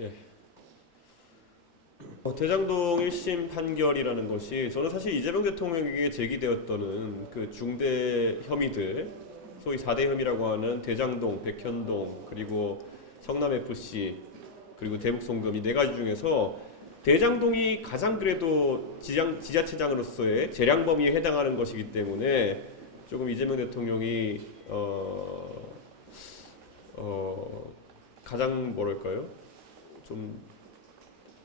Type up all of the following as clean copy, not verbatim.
예. 대장동 1심 판결이라는 것이 저는 사실 이재명 대통령에게 제기되었던 그 중대 혐의들, 소위 4대 혐의라고 하는 대장동, 백현동, 그리고 성남FC, 그리고 대북송금 이 네 가지 중에서 대장동이 가장 그래도 지자체장으로서의 재량 범위에 해당하는 것이기 때문에 조금 이재명 대통령이 가장 뭐랄까요? 좀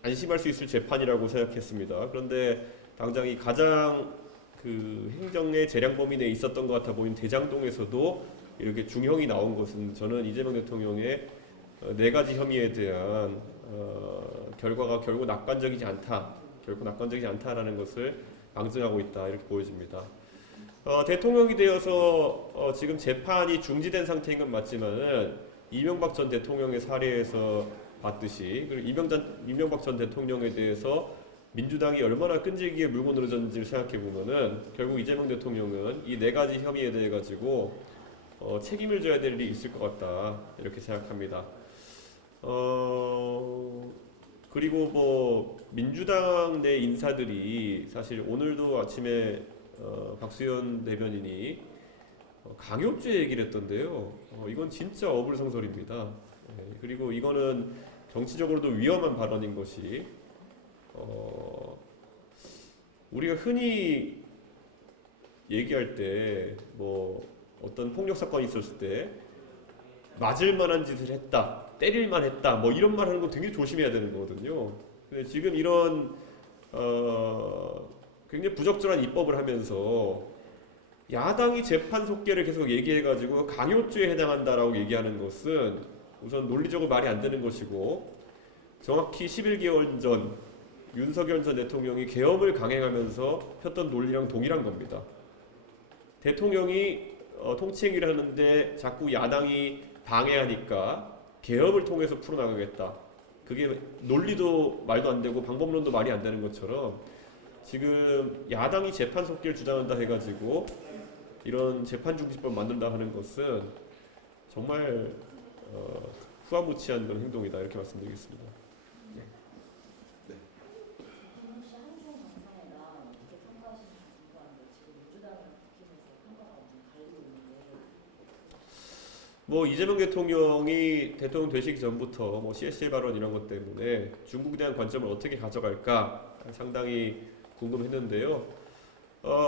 안심할 수 있을 재판이라고 생각했습니다. 그런데 당장 이 가장 그 행정의 재량 범위 내에 있었던 것 같아 보이는 대장동에서도 이렇게 중형이 나온 것은 저는 이재명 대통령의 네 가지 혐의에 대한 결과가 결국 낙관적이지 않다, 결코 낙관적이지 않다라는 것을 방증하고 있다 이렇게 보여집니다. 대통령이 되어서 지금 재판이 중지된 상태인 건 맞지만은 이명박 전 대통령의 사례에서 봤듯이 그리고 이명박 전 대통령에 대해서 민주당이 얼마나 끈질기게 물고 늘어졌는지를 생각해 보면은 결국 이재명 대통령은 이 네 가지 혐의에 대해 가지고 책임을 져야 될 일이 있을 것 같다 이렇게 생각합니다. 그리고 뭐 민주당 내 인사들이 사실 오늘도 아침에 박수현 대변인이 강요죄 얘기를 했던데요. 이건 진짜 어불성설입니다. 그리고 이거는 정치적으로도 위험한 발언인 것이 우리가 흔히 얘기할 때 뭐 어떤 폭력 사건이 있었을 때 맞을 만한 짓을 했다, 때릴 만했다, 뭐 이런 말 하는 거 되게 조심해야 되는 거거든요. 근데 지금 이런 굉장히 부적절한 입법을 하면서 야당이 재판 속계를 계속 얘기해가지고 강요죄에 해당한다라고 얘기하는 것은 우선 논리적으로 말이 안 되는 것이고 정확히 11개월 전 윤석열 전 대통령이 계엄을 강행하면서 폈던 논리랑 동일한 겁니다. 대통령이 통치행위를 하는데 자꾸 야당이 방해하니까 계엄을 통해서 풀어나가겠다. 그게 논리도 말도 안 되고 방법론도 말이 안 되는 것처럼 지금 야당이 재판 속기를 주장한다 해가지고 이런 재판 중지법 만든다 하는 것은 정말 후아무치한 그런 행동이다 이렇게 말씀드리겠습니다. 네. 네. 혹시 한중 정상회담 이렇게 평가하시는 분 궁금한데 지금 민주당은 국힘에서 평가가 좀 갈리고 있는데 뭐 이재명 대통령이 대통령 되시기 전부터 뭐 CSA 발언 이런 것 때문에 중국에 대한 관점을 어떻게 가져갈까 상당히 궁금했는데요.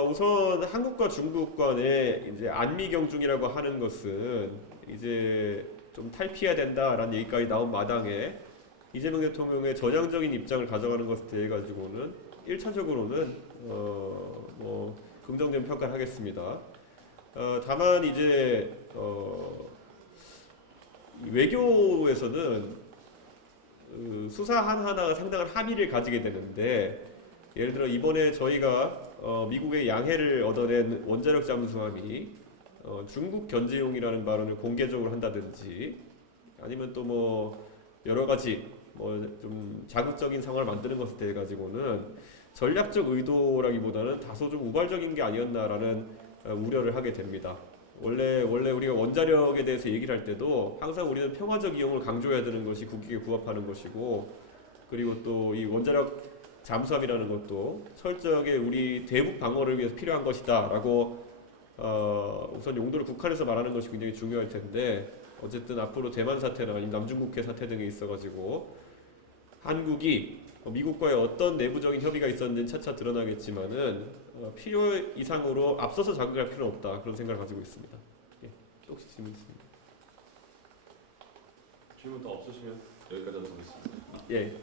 우선 한국과 중국 간의 이제 안미 경중이라고 하는 것은 이제 좀 탈피해야 된다라는 얘기까지 나온 마당에 이재명 대통령의 전향적인 입장을 가져가는 것에 대해 가지고는 1차적으로는 뭐 긍정적인 평가를 하겠습니다. 다만 이제 외교에서는 수사 하나하나가 상당한 함의를 가지게 되는데 예를 들어 이번에 저희가 미국의 양해를 얻어낸 원자력 잠수함이 중국 견제용이라는 발언을 공개적으로 한다든지 아니면 또 뭐 여러 가지 뭐 좀 자극적인 상황을 만드는 것에 대해 가지고는 전략적 의도라기보다는 다소 좀 우발적인 게 아니었나라는 우려를 하게 됩니다. 원래 우리가 원자력에 대해서 얘기를 할 때도 항상 우리는 평화적 이용을 강조해야 되는 것이 국익에 부합하는 것이고 그리고 또 이 원자력 잠수함이라는 것도 철저하게 우리 대북 방어를 위해서 필요한 것이다라고 우선 용도를 국한해서 말하는 것이 굉장히 중요할 텐데 어쨌든 앞으로 대만 사태나 아니면 남중국해 사태 등이 있어가지고 한국이 미국과의 어떤 내부적인 협의가 있었는지는 차차 드러나겠지만은 필요 이상으로 앞서서 자극할 필요는 없다 그런 생각을 가지고 있습니다. 예, 또 혹시 질문 있습니다? 질문 더 없으시면 여기까지 하겠습니다. 예.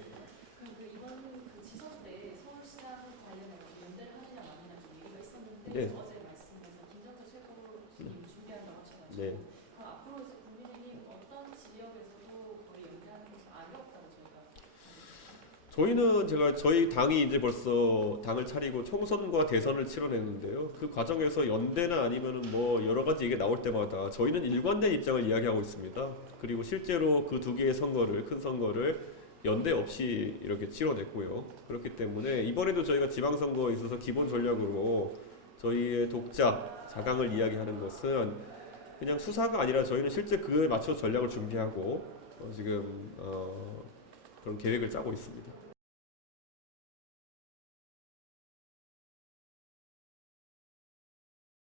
이번 그 지선 때 서울시랑 관련해서 연대를 하느냐 마느냐 좀 얘기가 있었는데 네. 어제 말씀에서 김정태 최고위원님 준비한다고 하셔가지고 네. 앞으로 이제 국민의힘 어떤 지역에서도 거의 연대하는 것은 어렵다고 저희는 저희 당이 이제 벌써 당을 차리고 총선과 대선을 치러냈는데요. 그 과정에서 연대나 아니면은 뭐 여러 가지 얘기 나올 때마다 저희는 일관된 입장을 이야기하고 있습니다. 그리고 실제로 그 두 개의 선거를 큰 선거를 연대 없이 이렇게 치러냈고요. 그렇기 때문에 이번에도 저희가 지방선거에 있어서 기본 전략으로 저희의 독자, 자강을 이야기하는 것은 그냥 수사가 아니라 저희는 실제 그에 맞춰 전략을 준비하고 지금 그런 계획을 짜고 있습니다.